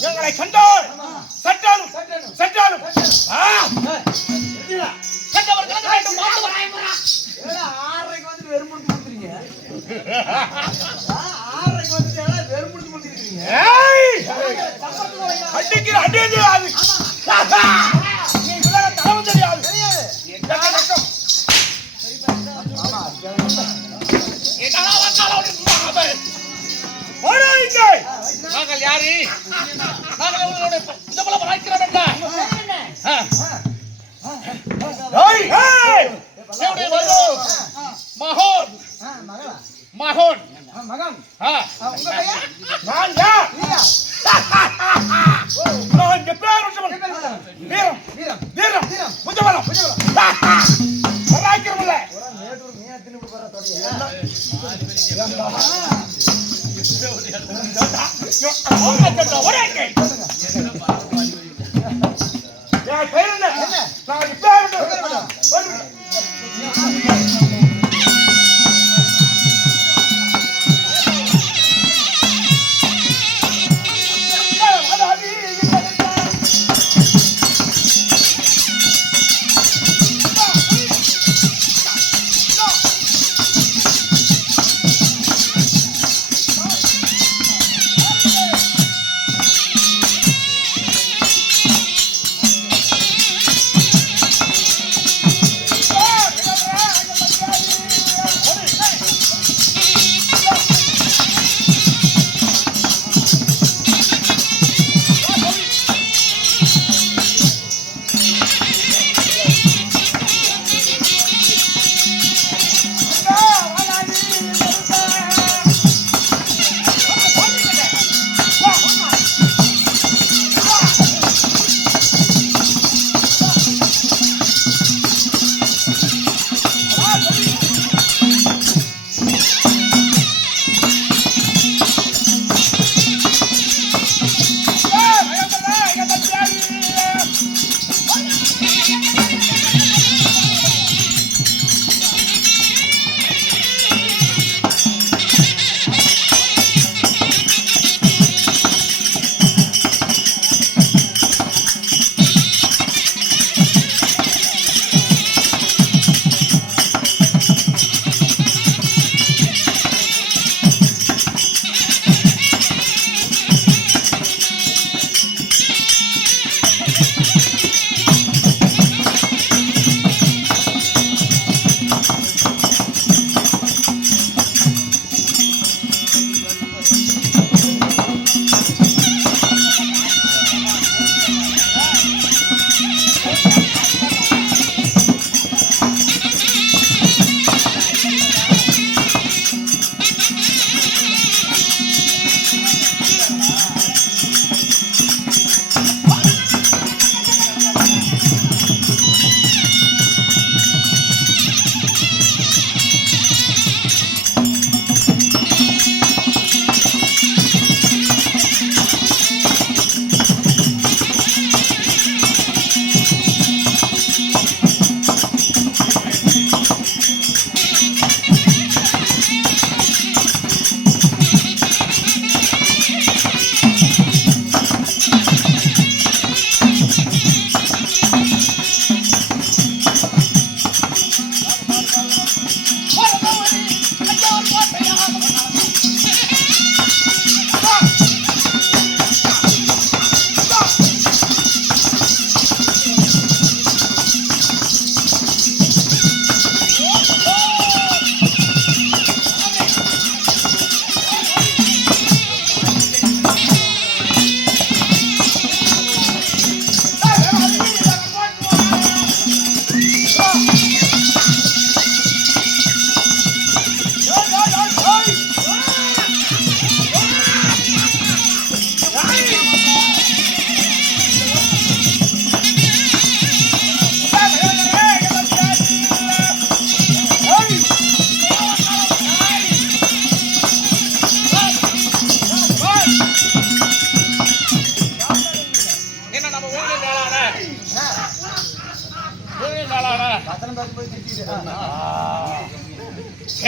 எங்களை கண்டால் சட்டாலும் சட்டாலும் அடிக்கிற அடி தலைவன் தெரியாது. நாங்கள் யாரு? நாங்கள் உங்களுடைய இந்த போல வளைக்கிறோம் என்ன? மகோன் மகோன் மகன் நான் யார்? நான் எப்பேர் வீரம் வீரம் வீரம் முஜவலம் வளைக்கிறோம்ல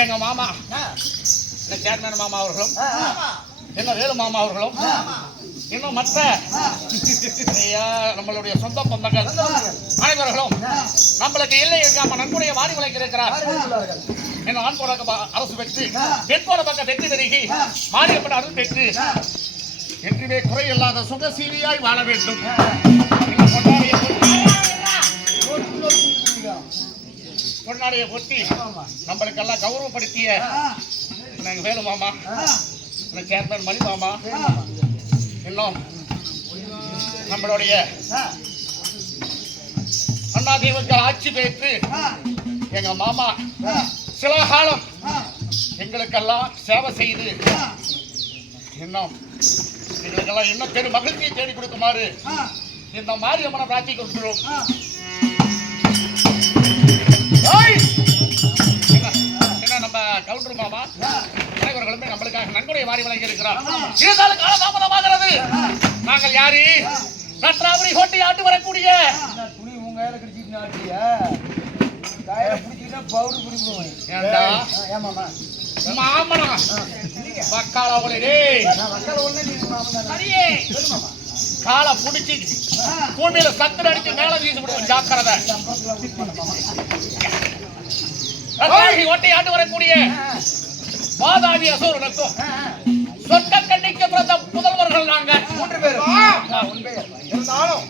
எங்க மாமா இந்த சேர்மேன் மாமா அவர்களும் என்ன வேலு மாமா அவர்களும் இன்னும் மற்ற நம்மளுடைய சொந்த பந்தங்கள் அனைவர்களும் நம்மளுக்கு இல்லை இருக்காம நன்கொடைய வாரி வழங்கி இருக்கிறார். என்ன ஆண் போட அரசு பெற்று பெண் போட பக்கம் வெற்றி பெருகி மாரியப்பட அருள் பெற்று என்றுமே குறையில்லாத சுகசீவியாய் வாழ வேண்டும். பொன்னாடைய பொட்டி நம்மளுக்கெல்லாம் கௌரவப்படுத்திய வேலு மாமா, சேர்மன் மணி மாமா, இன்னும் நம்மளுடைய அண்ணா தேவர்கள் ஆட்சி பெற்று எங்க மாமா சில காலம் எங்களுக்கெல்லாம் சேவை செய்து இன்னும் எங்களுக்கெல்லாம் இன்னும் பெரும் மகிழ்ச்சியை தேடி கொடுக்குமாறு இந்த மாரியம்மனை பிரார்த்தி கொடுக்கிறோம். என்ன நம்ம கவுண்டர் மாமா அனைவர்களுமே நம்மளுக்காக நன்கொடை வாரி வழங்கி இருக்கிறோம். இருந்தாலும் காலதாமதமாகிறது. நாங்கள் யாரு நற்றாவரி கோட்டை ஆண்டு வரக்கூடிய துணி உங்க கையில கிடைச்சிட்டு ஆட்டிய கையில பிடிச்சிட்டா பவுடர் பிடிக்குவோம். ஏண்டா ஏமாமா மாமனா பக்கால ஒளிரே மக்கள் ஒண்ணே நீ மாமனா சரியே சொல்லுமா கால புடிச்சி பூமியில சத்துரு அடிச்சு மேல வீசி விடுவோம். ஜாக்கிரதை. ஓட்டை ஆண்டு வரக்கூடிய மாதாவி அசூரனுக்கும் சொர்க்க கண்ணிக்கு பிறந்த முதல்வர்கள் நாங்க 3 பேர். இருந்தாலும்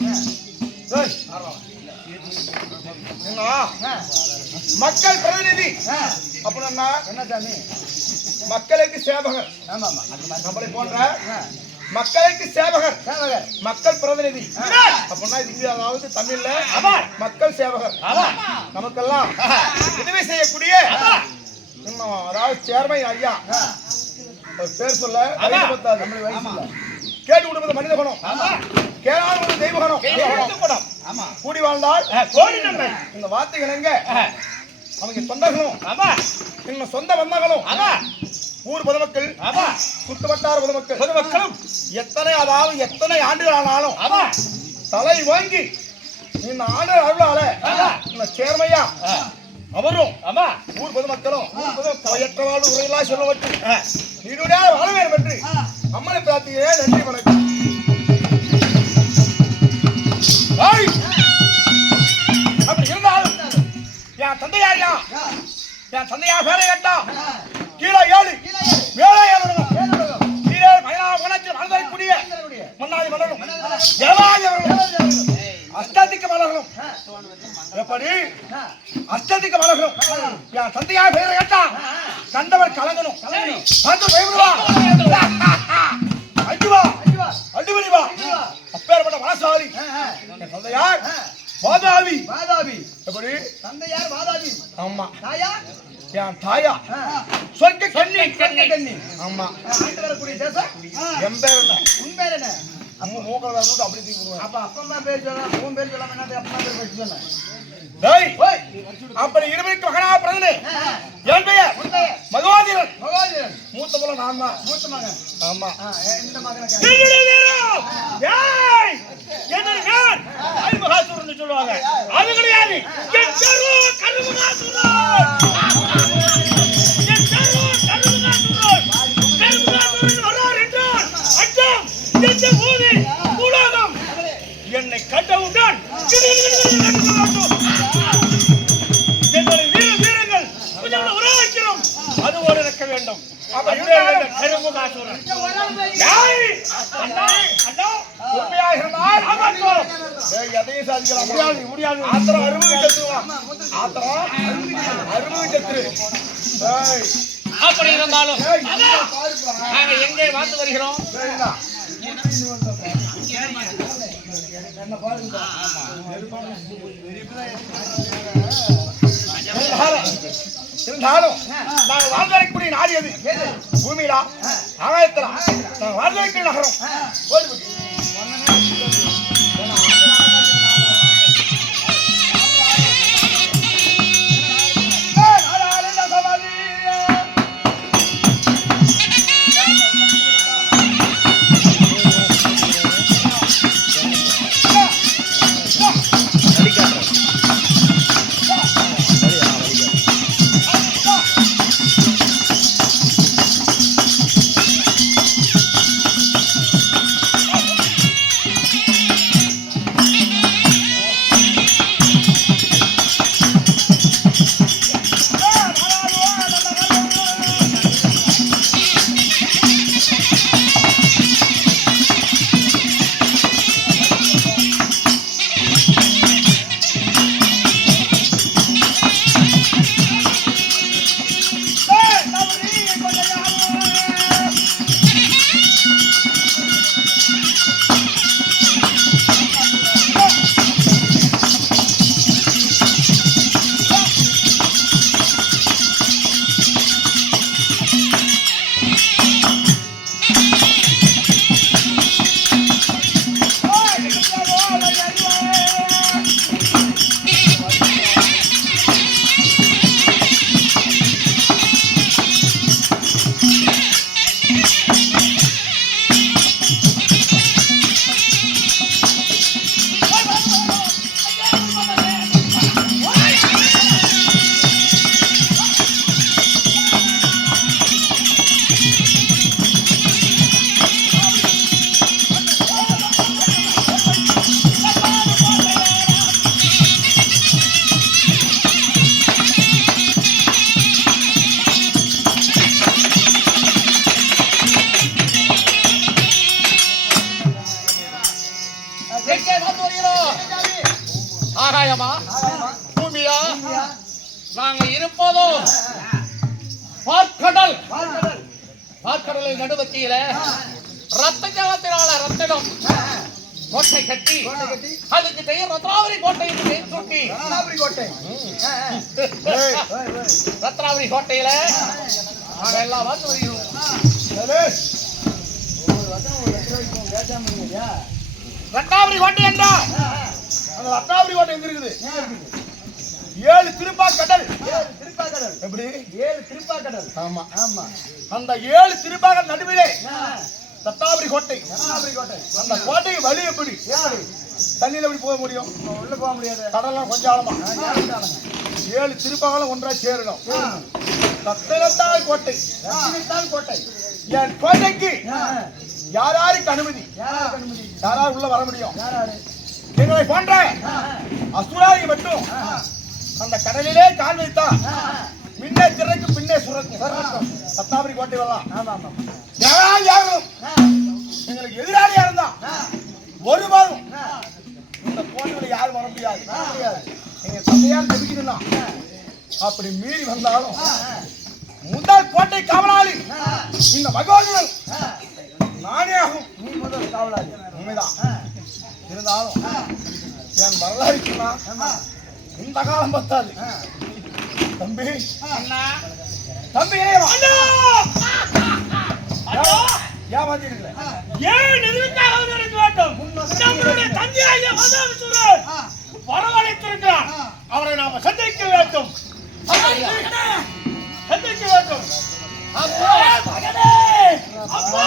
மக்கள் பிரதிநிதி அப்படின்னா என்ன சாமி? மக்களுக்கு சேவகர். நம்மளை போன்ற மக்களுக்கு சேவகர், மக்கள் பிரதிநிதி அப்படின்னா அதாவது தமிழ்ல மக்கள் சேவகர். நமக்கெல்லாம் உதவி செய்யக்கூடிய அதாவது சேர்மன் ஐயா பேர் சொல்ல கேட்டு கொடுப்பது மனித குணம், கேளாத தெய்வ குணம். கூடி வாழ்ந்தால் கோடி நன்மை. இந்த வார்த்தைகள் எங்க அவங்க தொண்டர்களும் இன்னும் சொந்த வந்தங்களும் ஊர் பொதுமக்கள் சுற்றுவட்டார பொதுமக்களும் எத்தனை ஆண்டுகள் ஆனாலும் தலை வாங்கி இந்த ஆண்டு அருளால சேர்மையா அவரும் ஊர் பொதுமக்களும் எற்ற வாழ்வு உரையெல்லாம் சொல்லப்பட்டு நீடுடைய வாழ வேண்டும் என்று அம்மனை பிரார்த்திக்கிறேன். நன்றி, வணக்கம். அப்படி இருந்தாலும் என் தந்தையாரியா என் தந்தையார் பேரை கேட்டா கீழே 7 மேலே 7 கீழே 16 வாழ்ந்தக்கூடிய மன்னாதி மலரும் தேவாதி அவர்களும் அஷ்டாதிக்க மலர்களும் எப்படி அஷ்டாதிக்க மலர்களும் என் தந்தையார் பேரை கேட்டா கண்டவர் கலங்கணும், அடிவடிவா அப்பேற்பட்ட மனசாரி என் தந்தையார் வாதாபி. எப்படி தந்தையார் வாதாபி? ஆமா. தாயா என் தாயா சொர்க்க கண்ணி. ஆமா. ஆண்டு வரக்கூடிய தேசம் என் பேர் என்ன? உன் பேர் என்ன? அம்மா மூக்கல வரது அப்படி தீக்குறோம். அப்ப அப்பா பேர் சொல்ல, உன் பேர் சொல்லாம என்ன அப்பா பேர் பேசி சொன்ன? டேய் அப்படி இருமைக்கு மகனா பிரதனே என் பெயர் மகவாதிரன். மூத்த புள்ள நான் தான். மூத்த மகன். ஆமா. இந்த மகனை ஏய் என்ன பேர்? ஐ மகாசூரன் சொல்லுவாங்க. அது கிடையாது. எச்சரு கருமகாசூரன். எச்சரு கருமகாசூரன். கருமகாசூரன் வரார் என்றால் அச்சம் எச்ச ஊதி உலகம் என்னை கட்டவுடன் என்னுடைய வீரங்கள் கொஞ்சம் உருவாக்கிறோம். அது ஒரு இருக்க வேண்டும். கருமகாசூரன் உண்மையாக இருந்தால் எதையும் சாதிக்கலாம். முடியாது. ஆத்திரம் அறுபது அப்படி இருந்தாலும் நாங்க எங்கே வாழ்ந்து வருகிறோம்? இருந்தாலும் நாங்கள் வாழ்வதற்குரிய நாடு எது? பூமியிலா ஆகாயத்திலா? நாங்கள் வாழ்வதற்குரிய நகரம் நாங்கள் இருப்பதோ பார்க்கடல். பார்க்கடலை நடுவத்தியில ரத்த ஜலத்தினால ரத்தினம் கோட்டை கட்டி அதுக்கு பெயர் ரத்னாவரி கோட்டை என்று பெயர் சூட்டி ரத்னாவரி கோட்டையில நாங்க எல்லாம் வந்து வருகிறோம். ரத்னாவரி கோட்டை என்றா அந்த ரத்னாவரி கோட்டை எங்க இருக்குது? 7 திருப்பாக்கடல். எப்படி 7 திருப்பாக்கடல்? ஆமா ஆமா. அந்த 7 திருப்பாக்கடல் நடுவிலே ரத்னாவரி கோட்டை. அந்த கோட்டை வழி எப்படி? தண்ணியில எப்படி போக முடியும்? உள்ள போக முடியாது. கடல்லாம் கொஞ்சம் ஆழமா. 7 திருப்பாக்கடலும் ஒன்றா சேரணும். ரத்தினத்தால் கோட்டை. என் கோட்டைக்கு யாருக்கு அனுமதி? யாராரு உள்ள வர முடியும்? எங்களை போன்ற அசுராரி மட்டும் அந்த கடலிலே கால் வைத்தா முன்னே திரைக்கு பின்னே சுரக்கும். ரத்னாவரி கோட்டை வரலாம். யாரும் எங்களுக்கு எதிராளியா இருந்தா ஒருவரும் இந்த கோட்டையில யாரும் வர முடியாது. எங்க தந்தையார் தெரிவிக்கிறா அப்படி மீறி வந்தாலும் முதல் கோட்டை காவலாளி இந்த மகோதரன் நானே ஆகும். நீ முதல் காவலாளி உண்மைதான். இருந்தாலும் என் வரலாறு சொன்னா இந்த காலம் பத்தாது. தம்பி தம்பி ஏமாத்தி இருக்கிறேன். ஏன் எதற்காக எனக்கு வேண்டும்? நம்முடைய தந்தையாகிய மகாவிஷ்ணுவர் வரவழைத்திருக்கிறார். அவரை நாம சந்திக்க வேண்டும். சந்திக்க வேண்டும். அப்பா மகனே, அப்பா